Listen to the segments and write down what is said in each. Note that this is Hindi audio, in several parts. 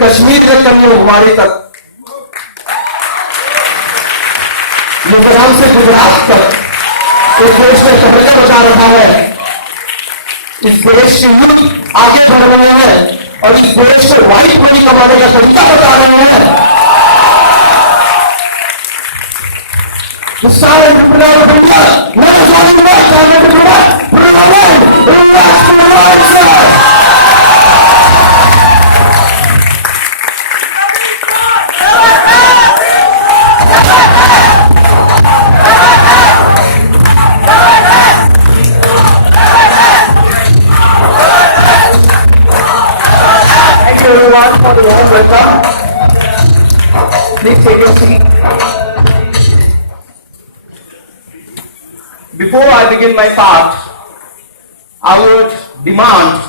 कश्मीर से कन्याकुमारी तक, मिजोरम से गुजरात तक इस देश में शहर बचा रखा है। इस देश के युद्ध आगे बढ़ रहे हैं और इस देश में व्हाइट मनी कमाने का तरीका बता रहे हैं। The silent entrepreneur of India, never saw the best, I never do that, put it away, invest in the right side. Thank you everyone for the warm welcome. Please take your seat. Before I begin my part, I would demand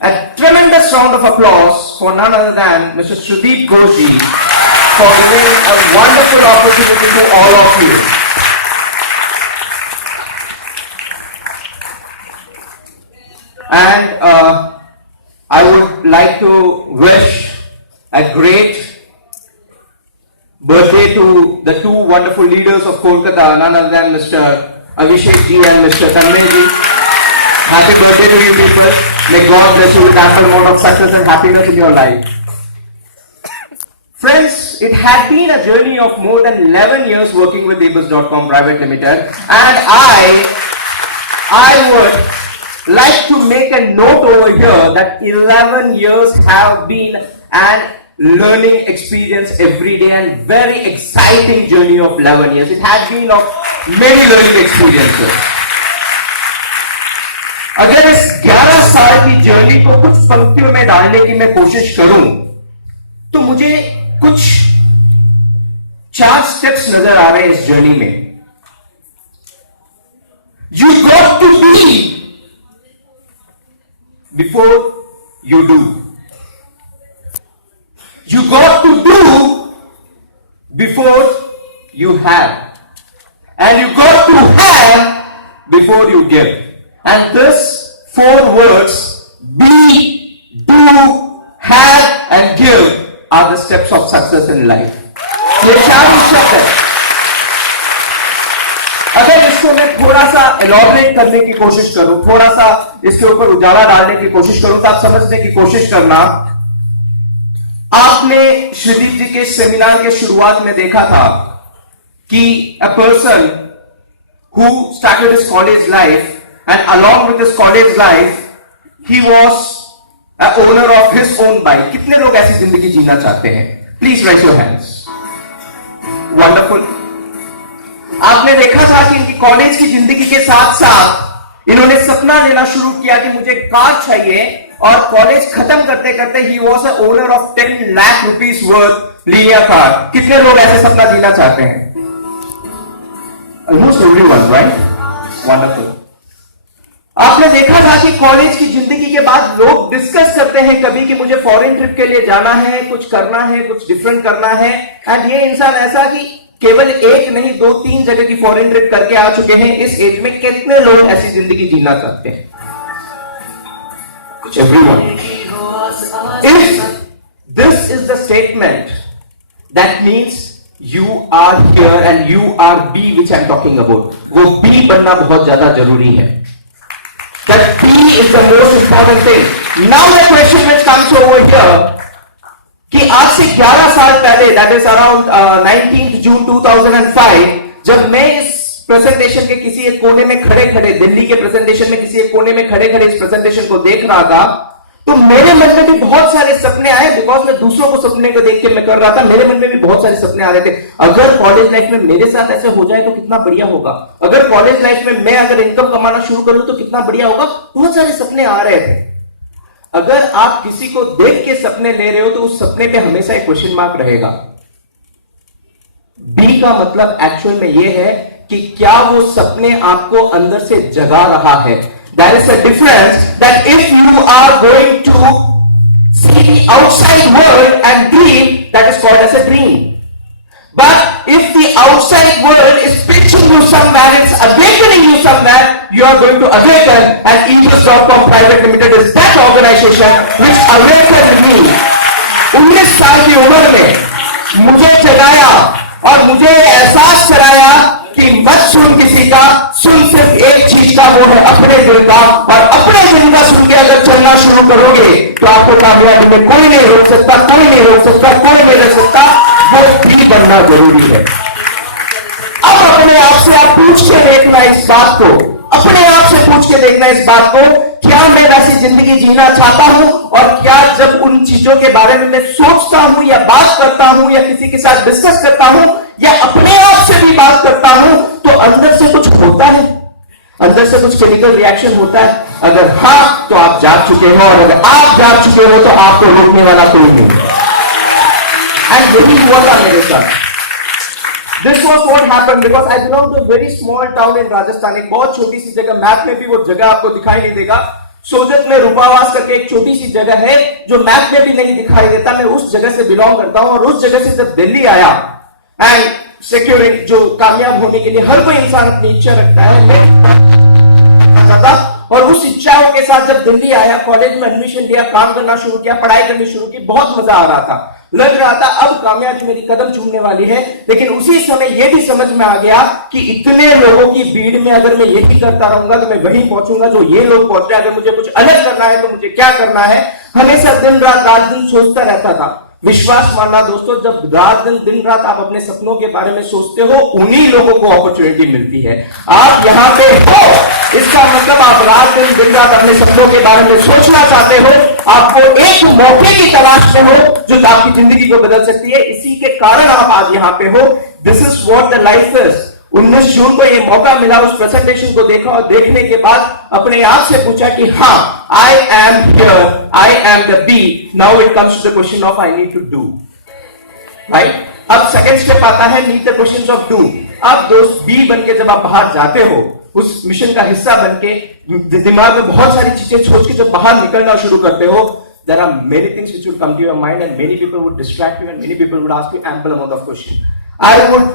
a tremendous round of applause for none other than Mr. Shrudeep Goshi for giving a wonderful opportunity to all of you. And I would like to wish a great birthday to the two wonderful leaders of Kolkata, none other than Mr. Abhishek ji and Mr. Tanmay ji. Happy birthday to you people. May God bless you with ample amount of success and happiness in your life. Friends, it had been a journey of more than 11 years working with Abus.com Private Limited, and I would like to make a note over here that 11 years have been an learning experience every day and very exciting journey of 11 years. It has been of many learning experiences. अगर इस 11 साल की जर्नी को कुछ पंक्तियों में डालने की मैं कोशिश करूं तो मुझे कुछ 4 स्टेप्स नजर आ रहे हैं इस जर्नी में. You got to be before you do. You got to do before you have. And you got to have before you give. And this 4 words, be, do, have and give are the steps of success in life. ये 4 शब्द है. अगर इसको मैं थोड़ा सा एलॉबरेट करने की कोशिश करूं, थोड़ा सा इसके ऊपर उजाला डालने की कोशिश करूं तो आप समझने की कोशिश करना. आपने श्रीदीप जी के सेमिनार के शुरुआत में देखा था कि a person who started his college life and along with his college life he was a owner of his own bike. कितने लोग ऐसी जिंदगी जीना चाहते हैं? Please raise your hands. Wonderful. आपने देखा था कि इनकी कॉलेज की जिंदगी के साथ साथ इन्होंने सपना लेना शुरू किया कि मुझे कार चाहिए और कॉलेज खत्म करते करते he was a owner of 10 lakh rupees worth linear car. कितने लोग ऐसे सपना जीना चाहते हैं? Almost everyone, right? Wonderful. आपने देखा था कि कॉलेज की जिंदगी के बाद लोग डिस्कस करते हैं कभी कि मुझे फॉरेन ट्रिप के लिए जाना है, कुछ करना है, कुछ डिफरेंट करना है. एंड ये इंसान ऐसा कि केवल 1 नहीं 2-3 जगह की फॉरेन ट्रिप करके आ चुके हैं. इस एज में कितने लोग ऐसी जिंदगी जीना चाहते हैं? कुछ everyone. If this is the statement, that means you are here and you are B which I am talking about. वो B बनना बहुत ज्यादा जरूरी है. That B is the most important thing. Now the question which comes over here कि आज से 11 साल पहले, that is around 19th June 2005, जब मैं इस प्रेजेंटेशन के किसी एक कोने में खड़े खड़े, दिल्ली के प्रेजेंटेशन में किसी एक कोने में खड़े खड़े इस प्रेजेंटेशन को देख रहा था तो मेरे मन में भी बहुत सारे सपने आए. बिकॉज मैं दूसरों को सपने को देख के मैं कर रहा था, मेरे मन में भी बहुत सारे सपने आ रहे थे. अगर कॉलेज लाइफ में मेरे साथ ऐसे हो जाए तो कितना बढ़िया होगा. अगर कॉलेज लाइफ में मैं अगर इनकम कमाना शुरू करूं तो कितना बढ़िया होगा. बहुत सारे सपने आ रहे थे. अगर आप किसी को देख के सपने ले रहे हो तो उस सपने पे हमेशा एक क्वेश्चन मार्क रहेगा. बी का मतलब एक्चुअल में यह है कि क्या वो सपने आपको अंदर से जगा रहा है. There is a difference that if you are going to see the outside world and dream, that is called as a dream. But if the outside world is pitching you somewhere, it's awakening you somewhere, you are going to awaken. And Abus.com Private Limited is that organization which awakened me. साल की उम्र में मुझे जगाया और मुझे एहसास कराया कि मत सुन किसी का, सुन सिर्फ एक चीज का, वो है अपने दिल का। और अपने दिल का सुन के अगर चलना शुरू करोगे तो आपको कामयाबी में कोई नहीं रोक सकता, कोई नहीं रोक सकता, कोई नहीं रोक सकता। वो भी बनना जरूरी है। अब अपने आप से आप पूछ के देखना इस बात को, अपने आप से पूछ के देखना इस बात को, क्या मैं वैसी जिंदगी जीना चाहता हूं? और क्या जब उन चीजों के बारे में मैं सोचता हूं या बात करता हूं या किसी के साथ डिस्कस करता हूं या अपने आप से भी बात करता हूं तो अंदर से कुछ होता है, अंदर से कुछ केमिकल रिएक्शन होता है? अगर हाँ तो आप जाग चुके हो, और अगर आप जाग चुके हो तो आपको रोकने वाला कोई नहीं। एंड यही हुआ था मेरे साथ। This was what happened because I belong to a very small town in Rajasthan। एक बहुत छोटी सी जगह, मैप में भी वो जगह आपको दिखाई नहीं देगा। सोजत में रूपावास करके एक छोटी सी जगह है जो मैप में भी नहीं दिखाई देता। मैं उस जगह से बिलोंग करता हूं और उस जगह से जब दिल्ली आया, एंड सिक्योरिटी जो कामयाब होने के लिए हर कोई इंसान अपनी इच्छा रखता है, मैं और उस इच्छाओं के साथ जब दिल्ली आया, कॉलेज में एडमिशन लिया, काम करना शुरू किया, पढ़ाई करनी शुरू की, बहुत मजा आ रहा था, लग रहा था अब कामयाबी मेरी कदम चूमने वाली है। लेकिन उसी समय यह भी समझ में आ गया कि इतने लोगों की भीड़ में अगर मैं यही करता रहूंगा तो मैं वहीं पहुंचूंगा जो ये लोग पहुंच रहे हैं। अगर मुझे कुछ अलग करना है तो मुझे क्या करना है? हमेशा दिन रात सोचता रहता था। विश्वास मानना दोस्तों, जब दिन रात आप अपने सपनों के बारे में सोचते हो, उन्हीं लोगों को अपॉर्चुनिटी मिलती है। आप यहां पे हो, इसका मतलब आप दिन रात अपने सपनों के बारे में सोचना चाहते हो। आपको एक मौके की तलाश में हो जो आपकी जिंदगी को बदल सकती है। इसी के कारण आप आज यहां पे हो। This is what the life is. 19 जून को ये मौका मिला, उस प्रेजेंटेशन को देखा और देखने के बाद अपने आप से पूछा कि हाँ, I am here, I am the B. Now it comes to the question of I need to do, right? अब सेकंड स्टेप आता है meet the questions of do. अब दोस्त बी बन के जब आप बाहर जाते हो, उस मिशन का हिस्सा बन के, दिमाग में बहुत सारी चीजें सोच के जब बाहर निकलना शुरू करते हो, there are many things which will come to your mind and many people would distract you and many people would ask you ample amount of questions. I would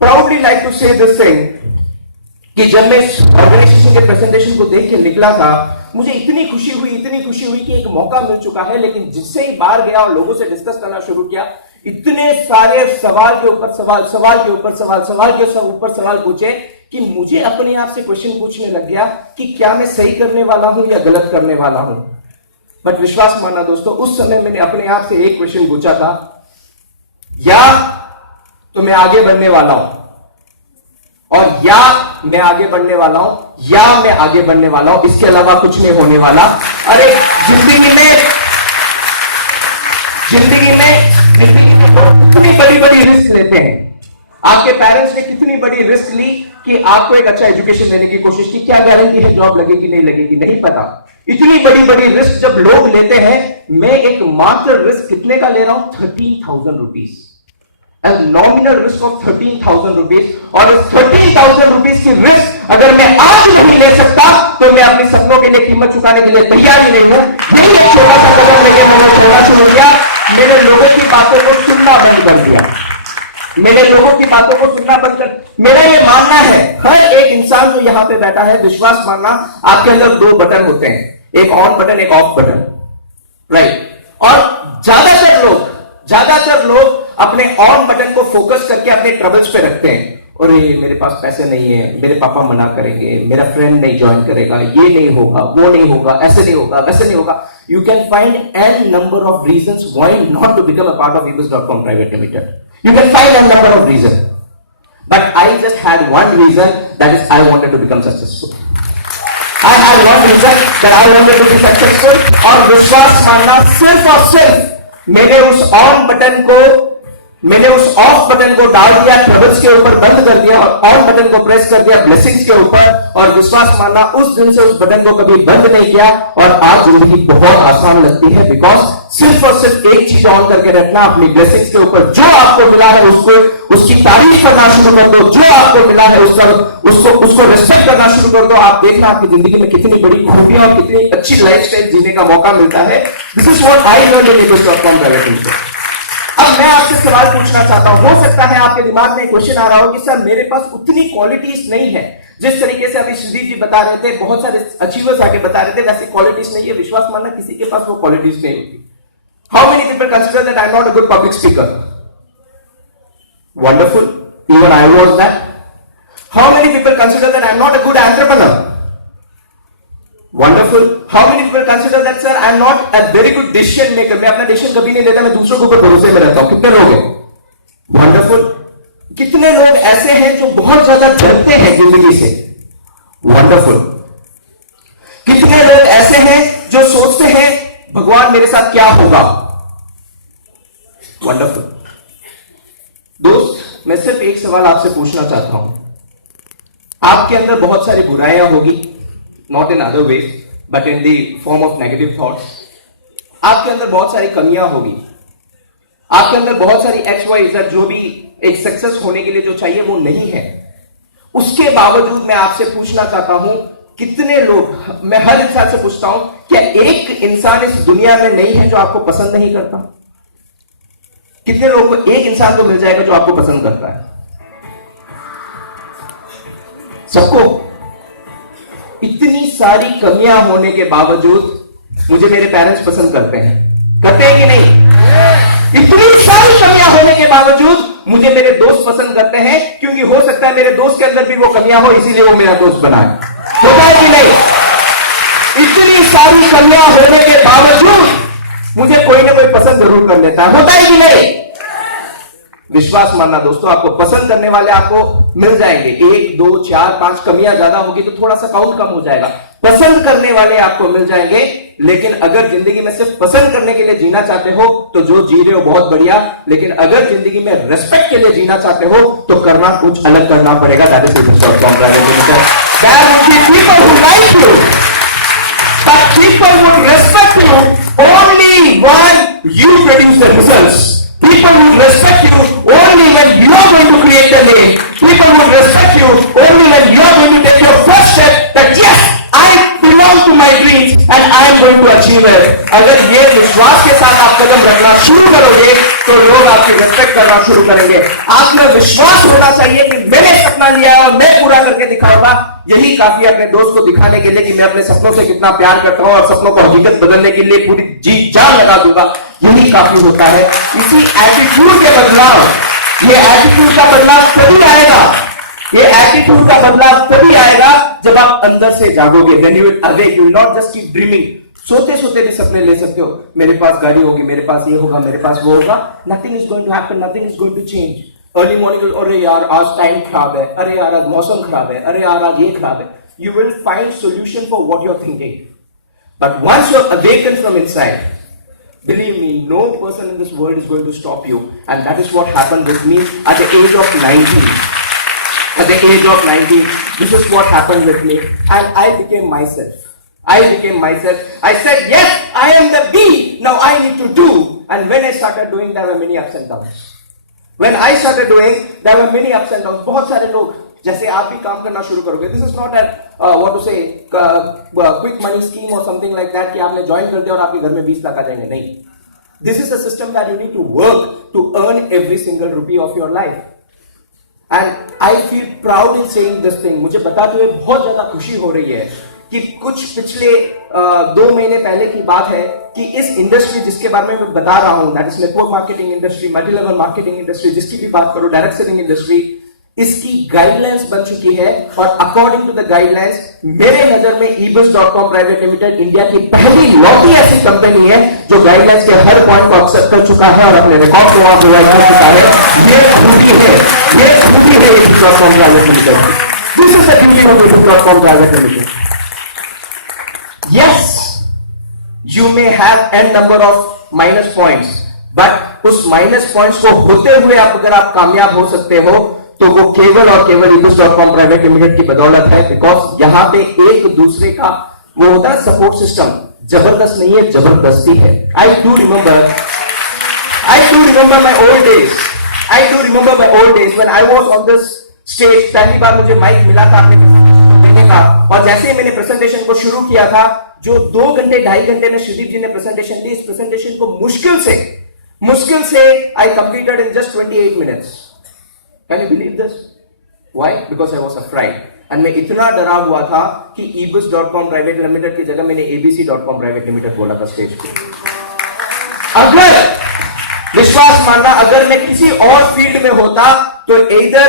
proudly like to say this thing कि जब मैं इस ऑर्गेनाइजेशन के प्रेजेंटेशन को देख के निकला था, मुझे इतनी खुशी हुई कि एक मौका मिल चुका है। लेकिन जिससे ही बाहर गया और लोगों से डिस्कस करना शुरू किया, इतने सारे सवाल के ऊपर सवाल, सवाल के ऊपर सवाल, सवाल के ऊपर सवाल पूछे कि मुझे अपने आप से क्वेश्चन पूछने लग गया कि क्या मैं सही करने वाला हूं या गलत करने वाला हूं। बट विश्वास मानना दोस्तों, उस समय मैंने अपने आप से एक क्वेश्चन पूछा था, या तो मैं आगे बढ़ने वाला हूं, और या मैं आगे बढ़ने वाला हूं, या मैं आगे बढ़ने वाला हूं, इसके अलावा कुछ नहीं होने वाला। अरे जिंदगी में कितनी बड़ी बड़ी रिस्क लेते हैं। आपके पेरेंट्स ने कितनी बड़ी रिस्क ली कि आपको एक अच्छा एजुकेशन देने की कोशिश की। क्या गारंटी है जॉब लगेगी नहीं लगेगी, नहीं पता। इतनी बड़ी बड़ी रिस्क जब लोग लेते हैं, मैं एक मात्र रिस्क कितने का ले रहा हूं? 13,000 rupees, nominal risk of 13,000 rupees. और इस 13,000 रुपीज की रिस्क अगर मैं आज नहीं ले सकता तो मैं अपने सपनों के लिए कीमत चुकाने के लिए तैयार ही नहीं हूं। यही एक छोटा सा कदम लेके मैंने छोड़ना शुरू किया। मेरे लोगों की बातों को सुनना बंद कर दिया, मेरे लोगों की बातों को सुनना बंद कर। मेरा ये मानना है, हर एक इंसान जो यहां पे बैठा है, विश्वास मानना, आपके अंदर 2 बटन होते हैं, एक ऑन बटन, एक ऑफ बटन, राइट? और ज्यादातर लोग अपने ऑन बटन को फोकस करके अपने ट्रबल्स पे रखते हैं। अरे मेरे पास पैसे नहीं है, मेरे पापा मना करेंगे, मेरा फ्रेंड नहीं ज्वाइन करेगा, ये नहीं होगा, वो नहीं होगा, ऐसे नहीं होगा, वैसे नहीं होगा। You can find n number of reasons why not to become a part of ebooks.com Private Limited. You can find n number of reasons. But I just had one reason, that is I wanted to become successful. I had one reason that I wanted to be successful. और विश्वास मानना, सिर्फ और सिर्फ मैंने उस ऑफ बटन को डाल दिया, ट्रबल्स के ऊपर बंद कर दिया, और ऑन बटन को प्रेस कर दिया ब्लेसिंग्स के ऊपर। और विश्वास मानना, उस दिन से उस बटन को कभी बंद नहीं किया। और आज जिंदगी बहुत आसान लगती है, बिकॉज सिर्फ और सिर्फ एक चीज ऑन करके रखना, अपनी ब्लेसिंग्स के ऊपर जो आपको मिला है उसकी तारीफ करना शुरू कर दो। जो आपको मिला है उसको रिस्पेक्ट करना शुरू कर दो। आप देखना आपकी जिंदगी में कितनी बड़ी खूबियां और कितनी अच्छी लाइफस्टाइल जीने का मौका मिलता है। This is what I learn in ebooks.com private limited. अब मैं आपसे सवाल पूछना चाहता हूं। हो सकता है आपके दिमाग में क्वेश्चन आ रहा हो कि सर मेरे पास उतनी क्वालिटीज नहीं है, जिस तरीके से अभी सुदीप जी बता रहे थे, बहुत सारे अचीवर्स आके बता रहे थे, वैसी क्वालिटीज नहीं है। विश्वास मानना, किसी के पास वो क्वालिटीज नहीं होती। How many people consider that I'm not a good public speaker? Wonderful. Even I was that. How many people consider that I'm not a good entrepreneur? Wonderful. How many people consider that, sir, I'm not a very good decision maker? मैं अपना डिसीजन कभी नहीं लेता, मैं दूसरों के ऊपर भरोसे में रहता हूं. कितने लोग हैं? Wonderful. कितने लोग ऐसे हैं जो बहुत ज्यादा डरते हैं जिंदगी से? Wonderful. कितने लोग ऐसे हैं जो सोचते हैं भगवान मेरे साथ क्या होगा? Wonderful. दोस्त, मैं सिर्फ एक सवाल आपसे पूछना चाहता हूं. आपके अंदर बहुत सारी बुराइयां होगी, not in other ways, but in the form of negative thoughts. आपके अंदर बहुत सारी कमियां होगी, आपके अंदर बहुत सारी XYZ जो भी एक सक्सेस होने के लिए जो चाहिए वो नहीं है. उसके बावजूद मैं आपसे पूछना चाहता हूं, कितने लोग, मैं हर इंसान से पूछता हूं, क्या एक इंसान इस दुनिया में नहीं है जो आपको पसंद नहीं करता? कितने लोगों को एक इंसान तो मिल जाएगा जो आपको पसंद करता है? सबको. इतनी सारी कमियां होने के बावजूद मुझे मेरे पेरेंट्स पसंद करते हैं. करते हैं कि नहीं? इतनी सारी कमियां होने के बावजूद मुझे मेरे दोस्त पसंद करते हैं, क्योंकि हो सकता है मेरे दोस्त के अंदर भी वो कमियां हो, इसीलिए वो मेरा दोस्त बना है. होता है कि नहीं? इतनी सारी कमियां होने के बावजूद मुझे कोई ना कोई पसंद जरूर कर लेता है. होता है कि नहीं? विश्वास मानना दोस्तों, आपको पसंद करने वाले आपको मिल जाएंगे. 1, 2, 4, 5 कमियां ज्यादा होगी तो थोड़ा सा काउंट कम हो जाएगा. पसंद करने वाले आपको मिल जाएंगे. लेकिन अगर जिंदगी में सिर्फ पसंद करने के लिए जीना चाहते हो तो जो जी रहे हो बहुत बढ़िया. लेकिन अगर जिंदगी में रेस्पेक्ट के लिए जीना चाहते हो तो करना कुछ अलग करना पड़ेगा. That is IBIS.com private limited. There will be people who like you, but people would respect you only when you produce the results. People would respect you only when you are going to create a name. People would respect you only when you are going to take your first step that yes, I belong to my dreams and I am going to achieve it. अगर ये विश्वास के साथ आप कदम रखना शुरू करोगे तो लोग आपकी रिस्पेक्ट करना शुरू करेंगे. आप में विश्वास होना चाहिए कि मैंने सपना लिया है और मैं पूरा करके दिखाऊंगा. यही काफी है अपने दोस्त को दिखाने के लिए कि मैं अपने सपनों से कितना प्यार करता हूं और सपनों को हकीकत बदलने के लिए पूरी जी जान लगा दूंगा. यही काफी होता है. इसी एटीट्यूड के बदलाव, ये एटीट्यूड का बदलाव तभी आएगा, ये एटीट्यूड का बदलाव तभी आएगा जब आप अंदर से जागोगे. When you will awake, you will not just keep dreaming. सोते सोते भी सपने ले सकते हो. मेरे पास गाड़ी होगी, मेरे पास ये होगा, मेरे पास वो होगा. Nothing is going to happen, nothing is going to change. Early morning, अरे यार आज टाइम खराब है, अरे यार आज मौसम खराब है, अरे यार आज ये खराब है. You will find solution for what you're thinking. But once you're awakened from inside, believe me, no person in this world is going to stop you. And that is what happened with me at the age of 19. At the age of 19, this is what happened with me. And I became myself. I became myself. I said, yes, I am the bee. Now I need to do. And when I started doing, there were many ups and downs. When I started doing, there were many ups and downs. बहुत सारे लोग, जैसे आप भी काम करना शुरू करोगे. This is not a what to say quick money scheme or something like that कि आपने ज्वाइन कर दिया और आपके घर में 20 लाख आ जाएंगे. नहीं. This is a system that you need to work to earn every single rupee of your life. And I feel proud in saying this thing. मुझे बताते हुए बहुत ज्यादा खुशी हो रही है कि कुछ पिछले 2 महीने पहले की बात है कि इस इंडस्ट्री जिसके बारे में मैं बता रहा हूं, that is network marketing industry, multi level marketing industry, जिसकी भी बात करो, डायरेक्ट सेलिंग इंडस्ट्री, इसकी गाइडलाइंस बन चुकी है. और अकॉर्डिंग टू द गाइडलाइंस, मेरे नजर में IBIS.com प्राइवेट लिमिटेड इंडिया की पहली लौटी ऐसी कंपनी है जो गाइडलाइंस के हर पॉइंट को एक्सेप्ट कर चुका है और अपने रिकॉर्ड को वहां प्रोवाइड कर चुका है. ये खूबी है, ये खूबी है IBIS.com private limited. This is the beauty of IBIS.com private limited. Yes, you may have n number of minus points, but उस minus points को होते हुए अगर आप कामयाब हो सकते हो तो वो केवल और केवल IBIS.com प्राइवेट लिमिटेड की बदौलत है. बिकॉज यहां पे एक दूसरे का वो होता है सपोर्ट सिस्टम. जबरदस्त नहीं है, जबरदस्ती है. I do remember my old days. I do remember my old days when I was on this stage. पहली बार मुझे माइक मिला था अपने का, और जैसे ही मैंने प्रेजेंटेशन को शुरू किया था, जो 2 घंटे 2.5 घंटे में श्रीदीप जी ने प्रेजेंटेशन दी, इस प्रेजेंटेशन को मुश्किल से I completed in just 28 minutes. Can you believe this? Why? Because I was afraid. And मैं इतना डरा हुआ था कि IBIS.com प्राइवेट लिमिटेड की जगह मैंने ABC.com प्राइवेट लिमिटेड बोला था स्टेज पे. अगर विश्वास मानना, अगर मैं किसी और फील्ड में होता तो इधर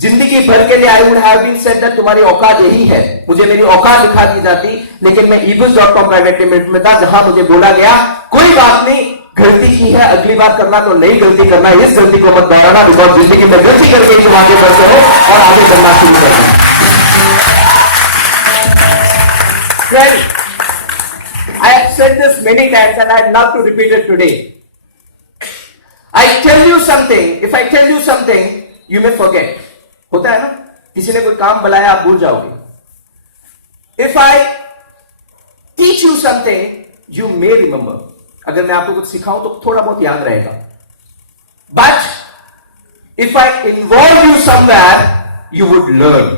जिंदगी भर के लिए I would have been said that तुम्हारी औकात यही है, मुझे मेरी औकात दिखा दी जाती, लेकिन मैं ebooks.com प्राइवेट लिमिटेड में था जहां मुझे बोला गया कोई बात नहीं, गलती की है, अगली बार करना तो नई गलती करना, इस गलती को मत दोहराना, बिकॉज जिंदगी में गलती करके तुम आगे बढ़ते हो और आगे बढ़ना शुरू करना। I have said this many times and I'd love to repeat it today. I tell you something, if I tell you something, you may forget. होता है ना, किसी ने कोई काम बुलाया आप भूल जाओगे. If I teach you something, you may remember. अगर मैं आपको कुछ सिखाऊं तो थोड़ा बहुत याद रहेगा. But if I involve you somewhere, you would learn.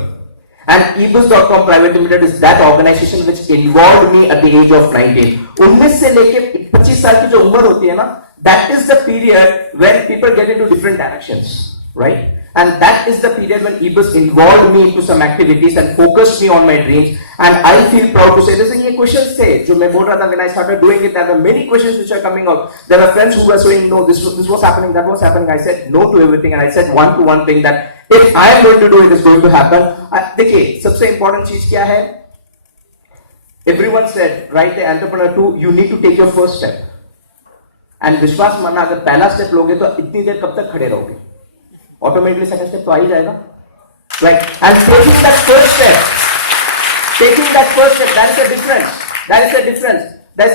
And ebooks.com Private Limited is that organization which involved me at the age of 19. 19 से लेके 25 साल की जो उम्र होती है ना, that is the period when people get into different directions, right? And that is the period when ebooks involved me into some activities and focused me on my dreams. And I feel proud to say this. ये questions थे जो मैं बोल रहा था when I started doing it. There were many questions which are coming out. There were friends who were saying no, this was happening, that was happening. I said no to everything, and I said one to one thing that if I am going to do it, it's going to happen. देखिए सबसे important चीज क्या है? Everyone said, right, the entrepreneur too, you need to take your first step. And विश्वास मानना, अगर पहला स्टेप लोगे तो इतनी देर कब तक खड़े रहोगे? ऑटोमेटिकली सेकंड स्टेप तो आ ही जाएगा, right? And taking that first step, that is a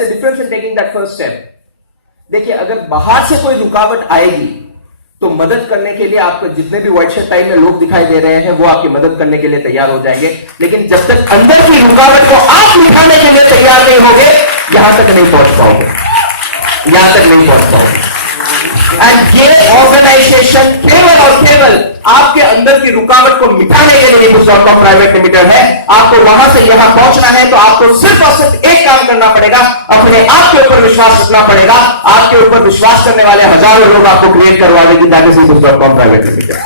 difference in taking that first step. देखिए अगर बाहर से कोई रुकावट आएगी तो मदद करने के लिए आपको जितने भी व्हाइट शर्ट टाइम में लोग दिखाई दे रहे हैं वो आपकी मदद करने के लिए तैयार हो जाएंगे, लेकिन जब तक अंदर की रुकावट को आप मिटाने के लिए तैयार नहीं होगे यहां तक नहीं पहुंच पाओगे. एंड ये ऑर्गेनाइजेशन केवल और केवल आपके अंदर की रुकावट को मिटाने के लिए ebooks.com प्राइवेट लिमिटेड है. आपको वहां से यहां पहुंचना है तो आपको सिर्फ और सिर्फ एक काम करना पड़ेगा, अपने आप के ऊपर विश्वास रखना पड़ेगा. आपके ऊपर विश्वास करने वाले हजारों लोग आपको क्रिएट करवा देंगे. That is ebooks.com private limited.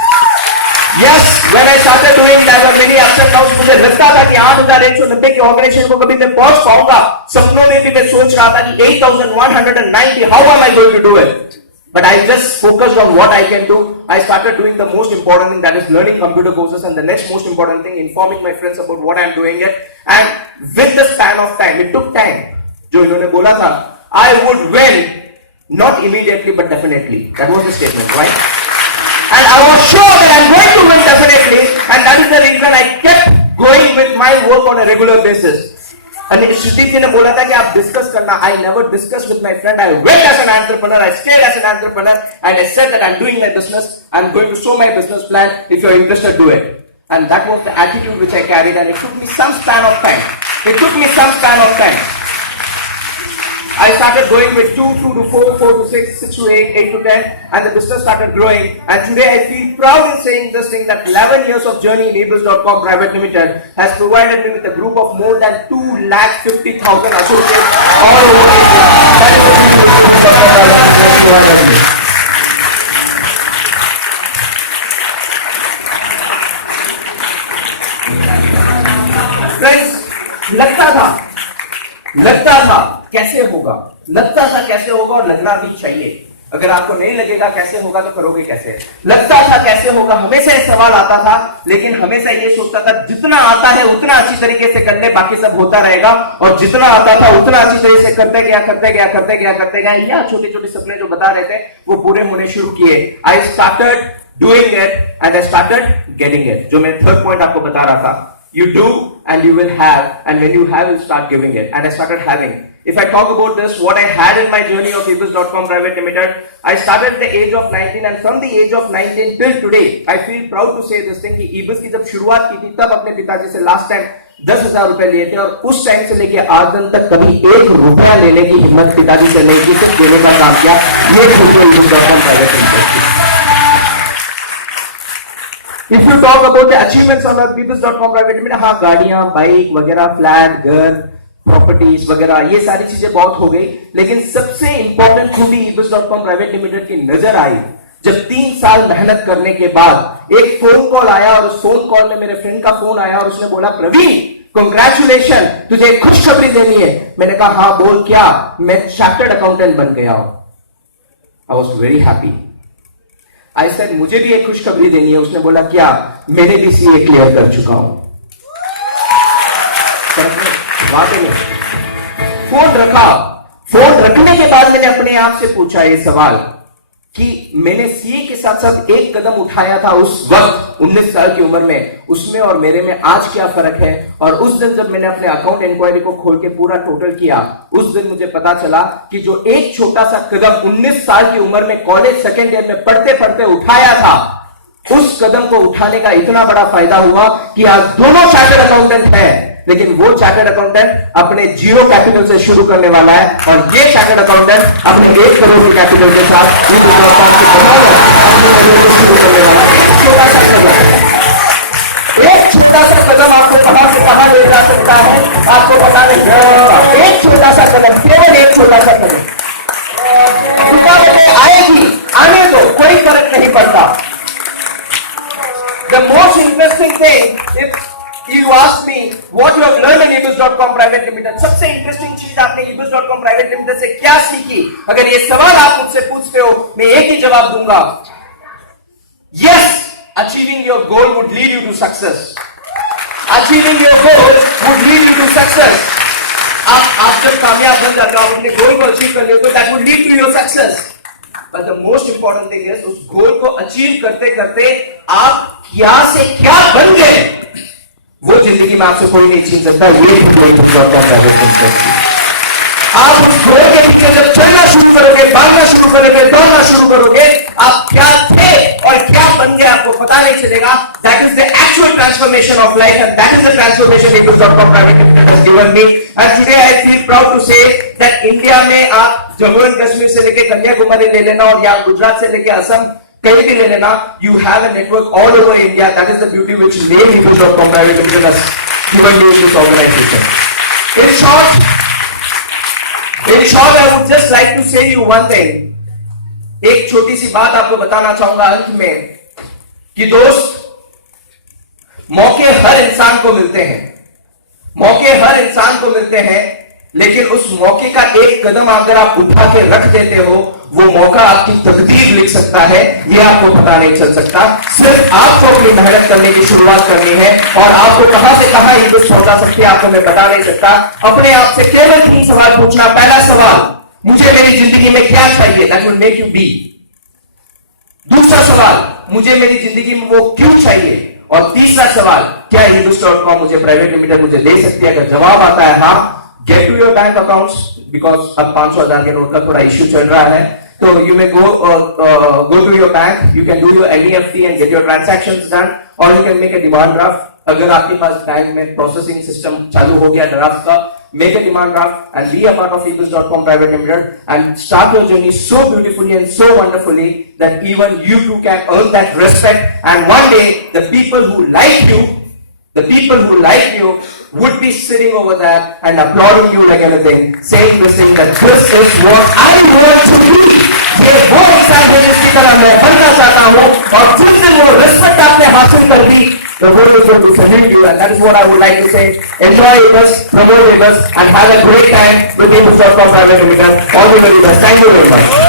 Yes, when I started doing that, there were many ups and downs. मुझे लगता था कि 8,190 की ऑर्गेनाइजेशन को कभी मैं पहुंच पाऊंगा. सपनों में भी मैं सोच रहा था कि 8,190, how am I going to do it? But I just focused on what I can do. I started doing the most important thing, that is learning computer courses, and the next most important thing, informing my friends about what I am doing it. And with the span of time, it took time. जो इन्होंने बोला था, I would win, not immediately but definitely. That was the statement, right? And I was sure that I'm going to win definitely, and that is the reason I kept going with my work on a regular basis. Sudeep जी ने बोला था कि आप डिस्कस करना. I never discussed with my friend. I went as an entrepreneur. I stayed as an entrepreneur, and I said that I'm doing my business. I'm going to show my business plan. If you're interested, do it. And that was the attitude which I carried, and it took me some span of time. I started going with 2 to 4, 4 to 6, 6 to 8, 8 to 10, and the business started growing. And today I feel proud in saying this thing, that 11 years of journey in ebooks.com Private Limited has provided me with a group of more than 250,000 associates all over India. That is friends, लगता था कैसे होगा और लगना भी चाहिए. अगर आपको नहीं लगेगा कैसे होगा तो करोगे कैसे? लगता था कैसे होगा, हमेशा ये सवाल आता था, लेकिन हमेशा ये सोचता था जितना आता है उतना अच्छी तरीके से कर ले, बाकी सब होता रहेगा. और जितना आता था उतना अच्छी तरीके से करते गया. या छोटे छोटे सपने जो बता रहे थे वो पूरे होने शुरू किए. I started doing it and I started getting it. जो मैं थर्ड पॉइंट आपको बता रहा था, you do and you will have, and when you have, you start giving it. And I started having. If I talk about this, what I had in my journey of ebooks.com Private Limited, I started at the age of 19, and from the age of 19 till today, I feel proud to say this thing कि ebooks की जब शुरुआत की थी तब अपने पिताजी से लास्ट टाइम 10,000 रुपए लिए थे, और उस टाइम से लेके आज दिन तक कभी 1 रुपया लेने की हिम्मत पिताजी से नहीं की, सिर्फ देने का काम किया. ये ebooks.com Private Limited. If you talk about the achievements on ebooks.com Private Limited, हाँ गाड़ियां, बाइक वगैरह, फ्लैट, घर, प्रॉपर्टीज वगैरह, ये सारी चीजें बहुत हो गई. लेकिन सबसे इंपॉर्टेंट खूबी ebooks.com Private Limited की नजर आई जब 3 साल मेहनत करने के बाद एक फोन कॉल आया, और उस फोन कॉल में मेरे फ्रेंड का फोन आया और उसने बोला, प्रवीण कांग्रेचुलेशन, तुझे खुशखबरी देनी है. मैंने कहा हाँ बोल, क्या? मैं चार्टर्ड अकाउंटेंट बन गया हूं. I was very happy. I said मुझे भी एक खुशखबरी देनी है। उसने बोला क्या? मैंने भी सीए क्लियर कर चुका हूं। फोन रखा। फोन रखने के बाद मैंने अपने आप से पूछा ये सवाल कि मैंने सीए के साथ साथ एक कदम उठाया था उस वक्त 19 साल की उम्र में, उसमें और मेरे में आज क्या फर्क है? और उस दिन जब मैंने अपने अकाउंट इंक्वायरी को खोल के पूरा टोटल किया, उस दिन मुझे पता चला कि जो एक छोटा सा कदम 19 साल की उम्र में कॉलेज सेकेंड ईयर में पढ़ते पढ़ते उठाया था, उस कदम को उठाने का इतना बड़ा फायदा हुआ कि आज दोनों चार्टर्ड अकाउंटेंट हैं। लेकिन वो चार्टर्ड अकाउंटेंट अपने 0 कैपिटल से शुरू करने वाला है और ये चार्टर्ड अकाउंटेंट अपने 1 करोड़ के कैपिटल के साथ शुरू करने वाला है। एक छोटा सा कदम आपको कहां से कहां ले जा सकता है आपको पता नहीं। एक छोटा सा कदम, केवल एक छोटा सा कदम। रुकावटें आएगी, आने दो, कोई फर्क नहीं पड़ता। The most interesting thing, if you ask me what you have learned in ebooks.com Private Limited, सबसे इंटरेस्टिंग चीज आपने ebooks.com Private Limited से क्या सीखी? अगर ये सवाल आप मुझसे पूछते हो, मैं एक ही जवाब दूंगा, yes, achieving your goal would lead you to success. Achieving your goal would lead you to success. आप जब कामयाब बन जाते हो, अपने गोल को अचीव कर लेते हो, that would lead to your success. But the most important thing is उस गोल को अचीव करते करते आप क्या से क्या बन गए, वो जिंदगी में आपसे कोई नहीं छीन सकता। ये आप उस गोल के पीछे जब चलना शुरू करोगे, भागना शुरू करोगे, दौड़ना शुरू करोगे, आप क्या थे और क्या बन गए आपको पता नहीं चलेगा। That is the actual transformation of life and that is the transformation ebooks.com Private Limited has given me. And today I feel proud to say that India में आप जम्मू एंड कश्मीर से लेके कन्याकुमारी ले लेना और यहाँ गुजरात से लेके असम कहीं भी ले लेना, you have a network all over India. That is the beauty which name ebooks.com Private Limited has given you this organization. In short, I would just like to say you one thing. एक छोटी सी बात आपको बताना चाहूंगा अंत में कि दोस्त, मौके हर इंसान को मिलते हैं, मौके हर इंसान को मिलते हैं, लेकिन उस मौके का एक कदम अगर आप उठा के रख देते हो, वो मौका आपकी तकदीर लिख सकता है, ये आपको पता नहीं चल सकता। सिर्फ आपको अपनी मेहनत करने की शुरुआत करनी है और आपको कहां से कहां ebooks पहुंचा सकती है आपको मैं बता नहीं सकता। अपने आप से केवल 3 सवाल पूछना। पहला सवाल, मुझे मेरी जिंदगी में क्या चाहिए? That will make you be. दूसरा सवाल, मुझे मेरी जिंदगी में वो क्यों चाहिए? और तीसरा सवाल, क्या ebooks.com मुझे प्राइवेट लिमिटेड मुझे दे सकती है? अगर जवाब आता है हाँ, get to your bank accounts, because अब 500,000 के नोट का थोड़ा इश्यू चल रहा है, तो you may go to your bank, you can do your NEFT and get your transactions done, or you can make a demand draft. अगर आपके पास बैंक में प्रोसेसिंग सिस्टम चालू हो गया ड्राफ्ट का, make a demand draft and be a part of ebooks.com Private Limited and start your journey so beautifully and so wonderfully that even you too can earn that respect, and one day the people who like you would be sitting over there and applauding you like anything, saying this thing that this is what I want to be. ये वो इंसान है जिसकी तरह मैं बनना चाहता हूँ, और जिस दिन वो रिस्पेक्ट आपने हासिल कर ली, the world is going to salute you, and that is what I would like to say. Enjoy ebooks, promote ebooks, and have a great time with ebooks.com Private Limited. All the very best. Thank you very much.